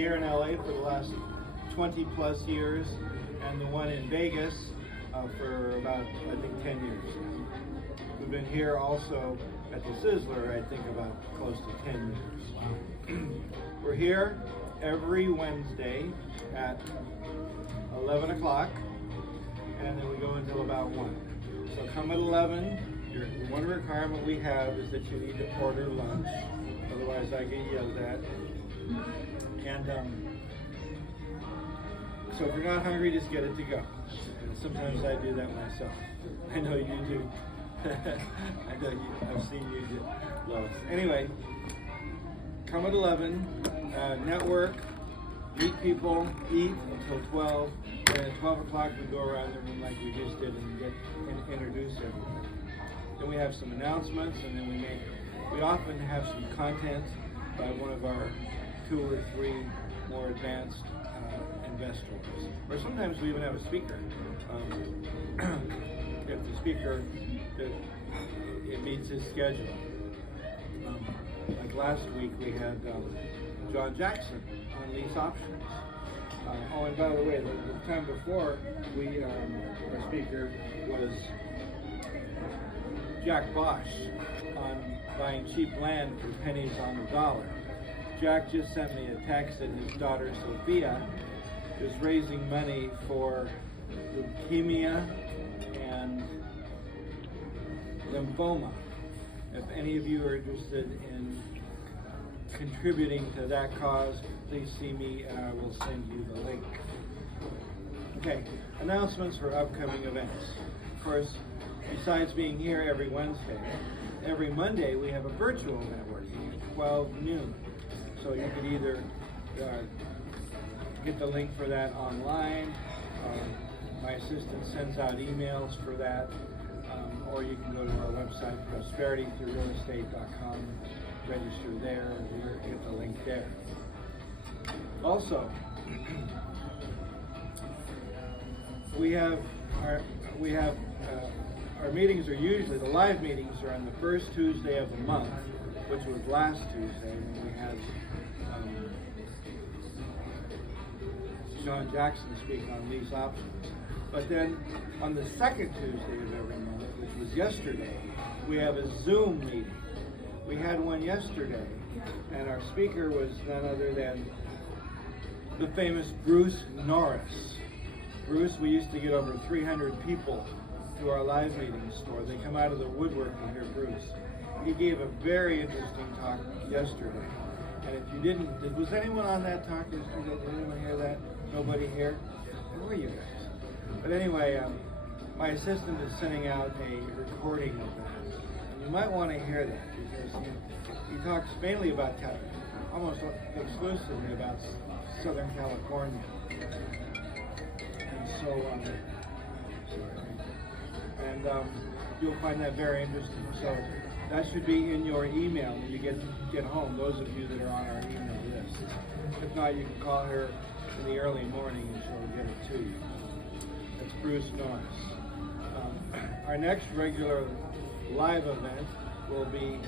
here in LA for the last 20 plus years, and the one in Vegas for about, I think, 10 years. We've been here also at the Sizzler, I think, about close to 10 years. We're here every Wednesday at 11 o'clock, and then we go until about 1. So come at 11. One requirement we have is that you need to order lunch, otherwise I get yelled at. And so if you're not hungry, just get it to go. And sometimes I do that myself. I know you do. I know I've seen you do, Lois. Anyway, come at 11, network, meet people, eat until 12, and at 12 o'clock we go around the room like we just did and introduce everybody. Then we have some announcements, and then we often have some content by one of our 2 or 3 more advanced investors. Or sometimes we even have a speaker. If the speaker, it meets his schedule. Like last week we had John Jackson on lease options. Oh, and by the way, the time before, our speaker was Jack Bosch on buying cheap land for pennies on the dollar. Jack just sent me a text that his daughter Sophia is raising money for leukemia and lymphoma. If any of you are interested in contributing to that cause, please see me and I will send you the link. Okay, announcements for upcoming events. Of course, besides being here every Wednesday, every Monday we have a virtual networking at 12 noon. So you can either get the link for that online, my assistant sends out emails for that, or you can go to our website, prosperitythroughrealestate.com, register there, and get the link there. Also, we have our meetings are usually, the live meetings are on the first Tuesday of the month, which was last Tuesday when we had John Jackson speak on lease options. But then on the second Tuesday of every month, which was yesterday, we have a Zoom meeting. We had one yesterday, and our speaker was none other than the famous Bruce Norris. Bruce, we used to get over 300 people to our live meetings for. They come out of the woodwork to hear Bruce. He gave a very interesting talk yesterday. And if you didn't, was anyone on that talk yesterday? Did anyone hear that? Nobody here? Where were you guys? But anyway, my assistant is sending out a recording of that. And you might want to hear that because he talks mainly about almost exclusively about Southern California. And so, you'll find that very interesting. So that should be in your email when you get home, those of you that are on our email list. If not, you can call her in the early morning and she'll get it to you. That's Bruce Norris. Our next regular live event will be